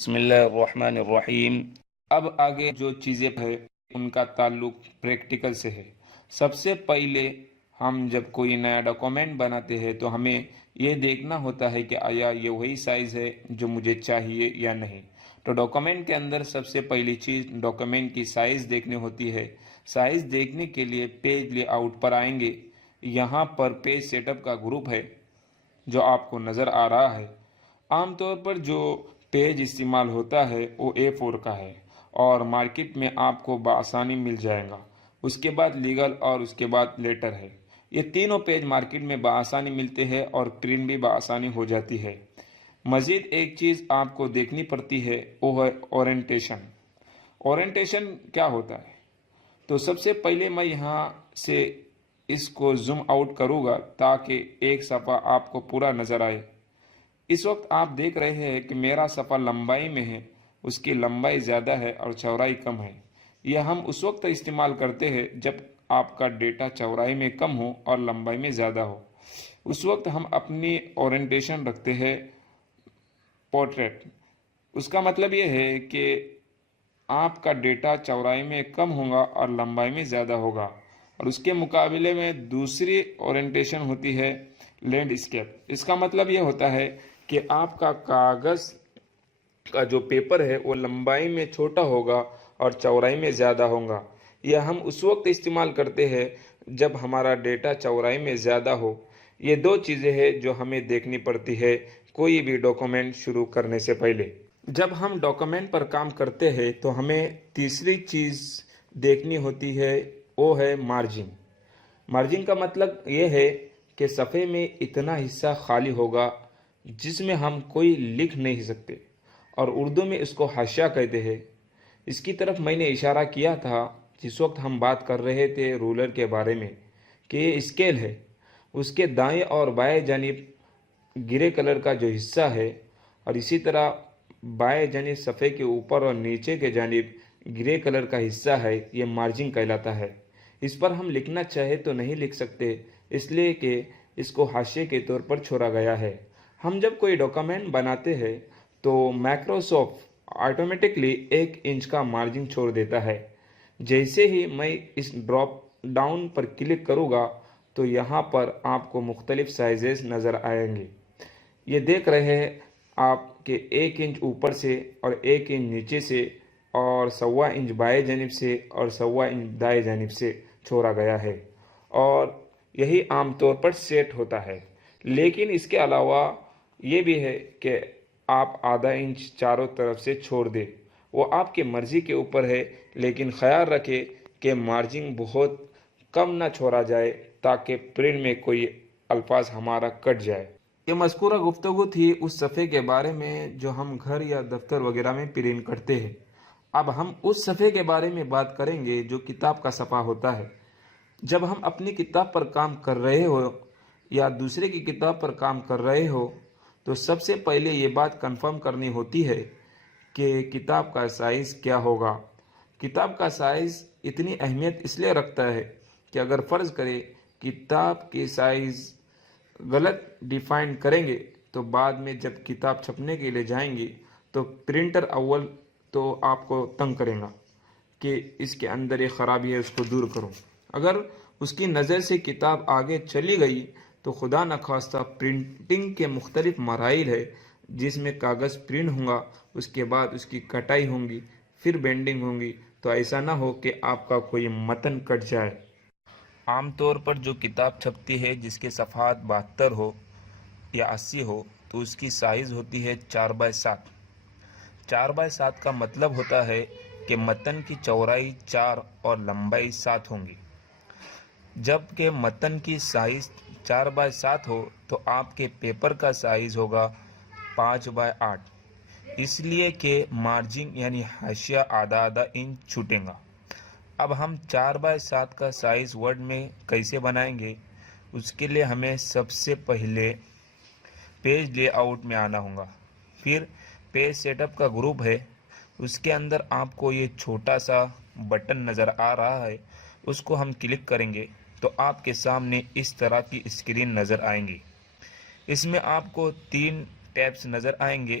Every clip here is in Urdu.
بسم اللہ الرحمن الرحیم۔ اب آگے جو چیزیں ہیں ان کا تعلق پریکٹیکل سے ہے۔ سب سے پہلے ہم جب کوئی نیا ڈاکومنٹ بناتے ہیں تو ہمیں یہ دیکھنا ہوتا ہے کہ آیا یہ وہی سائز ہے جو مجھے چاہیے یا نہیں۔ تو ڈاکومنٹ کے اندر سب سے پہلی چیز ڈاکومنٹ کی سائز دیکھنی ہوتی ہے۔ سائز دیکھنے کے لیے پیج لے آؤٹ پر آئیں گے۔ یہاں پر پیج سیٹ اپ کا گروپ ہے جو آپ کو نظر آ رہا ہے۔ عام طور پر جو پیج استعمال ہوتا ہے وہ A4 کا ہے اور مارکیٹ میں آپ کو بآسانی مل جائے گا۔ اس کے بعد لیگل اور اس کے بعد لیٹر ہے۔ یہ تینوں پیج مارکیٹ میں بآسانی ملتے ہیں اور پرنٹ بھی بآسانی ہو جاتی ہے۔ مزید ایک چیز آپ کو دیکھنی پڑتی ہے وہ ہے اورینٹیشن۔ اورینٹیشن کیا ہوتا ہے؟ تو سب سے پہلے میں یہاں سے اس کو زوم آؤٹ کروں گا تاکہ ایک صفحہ آپ کو پورا نظر آئے۔ اس وقت آپ دیکھ رہے ہیں کہ میرا صفحہ لمبائی میں ہے، اس کی لمبائی زیادہ ہے اور چوڑائی کم ہے۔ یہ ہم اس وقت استعمال کرتے ہیں جب آپ کا ڈیٹا چوڑائی میں کم ہو اور لمبائی میں زیادہ ہو۔ اس وقت ہم اپنی اورینٹیشن رکھتے ہیں پورٹریٹ۔ اس کا مطلب یہ ہے کہ آپ کا ڈیٹا چوڑائی میں کم ہوگا اور لمبائی میں زیادہ ہوگا، اور اس کے مقابلے میں دوسری اورینٹیشن ہوتی ہے لینڈ اسکیپ۔ اس کا مطلب یہ ہوتا ہے کہ آپ کا کاغذ کا جو پیپر ہے وہ لمبائی میں چھوٹا ہوگا اور چوڑائی میں زیادہ ہوگا۔ یہ ہم اس وقت استعمال کرتے ہیں جب ہمارا ڈیٹا چوڑائی میں زیادہ ہو۔ یہ دو چیزیں ہیں جو ہمیں دیکھنی پڑتی ہے کوئی بھی ڈاکومنٹ شروع کرنے سے پہلے۔ جب ہم ڈاکومنٹ پر کام کرتے ہیں تو ہمیں تیسری چیز دیکھنی ہوتی ہے وہ ہے مارجن۔ مارجن کا مطلب یہ ہے کہ صفحے میں اتنا حصہ خالی ہوگا جس میں ہم کوئی لکھ نہیں سکتے، اور اردو میں اس کو حاشیہ کہتے ہیں۔ اس کی طرف میں نے اشارہ کیا تھا جس وقت ہم بات کر رہے تھے رولر کے بارے میں کہ یہ اسکیل ہے۔ اس کے دائیں اور بائیں جانب گرے کلر کا جو حصہ ہے، اور اسی طرح بائیں جانب صفحے کے اوپر اور نیچے کے جانب گرے کلر کا حصہ ہے، یہ مارجن کہلاتا ہے۔ اس پر ہم لکھنا چاہے تو نہیں لکھ سکتے، اس لیے کہ اس کو حاشیے کے طور پر چھوڑا گیا ہے۔ ہم جب کوئی ڈاکومنٹ بناتے ہیں تو مائکروسافٹ آٹومیٹکلی 1 انچ کا مارجن چھوڑ دیتا ہے۔ جیسے ہی میں اس ڈراپ ڈاؤن پر کلک کروں گا تو یہاں پر آپ کو مختلف سائزز نظر آئیں گے۔ یہ دیکھ رہے ہیں آپ کہ 1 انچ اوپر سے اور 1 انچ نیچے سے اور 1.25 انچ بائیں جانب سے اور 1.25 انچ دائیں جانب سے چھوڑا گیا ہے، اور یہی عام طور پر سیٹ ہوتا ہے۔ لیکن اس کے علاوہ یہ بھی ہے کہ آپ آدھا انچ چاروں طرف سے چھوڑ دیں، وہ آپ کی مرضی کے اوپر ہے، لیکن خیال رکھیں کہ مارجن بہت کم نہ چھوڑا جائے تاکہ پرنٹ میں کوئی الفاظ ہمارا کٹ جائے۔ یہ مذکورہ گفتگو تھی اس صفحے کے بارے میں جو ہم گھر یا دفتر وغیرہ میں پرنٹ کرتے ہیں۔ اب ہم اس صفحے کے بارے میں بات کریں گے جو کتاب کا صفحہ ہوتا ہے۔ جب ہم اپنی کتاب پر کام کر رہے ہو یا دوسرے کی کتاب پر کام کر رہے ہو تو سب سے پہلے یہ بات کنفرم کرنی ہوتی ہے کہ کتاب کا سائز کیا ہوگا۔ کتاب کا سائز اتنی اہمیت اس لیے رکھتا ہے کہ اگر فرض کرے کتاب کی سائز غلط ڈیفائن کریں گے تو بعد میں جب کتاب چھپنے کے لیے جائیں گی تو پرنٹر اول تو آپ کو تنگ کرے گا کہ اس کے اندر ایک خرابی ہے، اس کو دور کرو۔ اگر اس کی نظر سے کتاب آگے چلی گئی تو خدا نخواستہ پرنٹنگ کے مختلف مراحل ہے جس میں کاغذ پرنٹ ہوگا، اس کے بعد اس کی کٹائی ہوگی، پھر بینڈنگ ہوگی، تو ایسا نہ ہو کہ آپ کا کوئی متن کٹ جائے۔ عام طور پر جو کتاب چھپتی ہے جس کے صفحات 72 ہو یا 80 ہو تو اس کی سائز ہوتی ہے 4x7۔ 4x7 کا مطلب ہوتا ہے کہ متن کی چوڑائی 4 اور لمبائی 7 ہوں گی۔ جب کہ متن کی سائز 4x7 ہو تو آپ کے پیپر کا سائز ہوگا 5x8، اس لیے کہ مارجن یعنی حاشیہ آدھا انچ چھوٹے گا۔ اب ہم 4x7 کا سائز ورڈ میں کیسے بنائیں گے؟ اس کے لیے ہمیں سب سے پہلے پیج لے آؤٹ میں آنا ہوگا، پھر پیج سیٹ اپ کا گروپ ہے، اس کے اندر آپ کو یہ چھوٹا سا بٹن نظر آ رہا ہے، اس کو ہم کلک کریں گے تو آپ کے سامنے اس طرح کی اسکرین نظر آئیں گی۔ اس میں آپ کو 3 ٹیبس نظر آئیں گے۔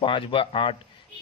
5/8,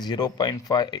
0.5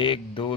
1 2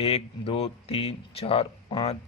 1 2 3 4 5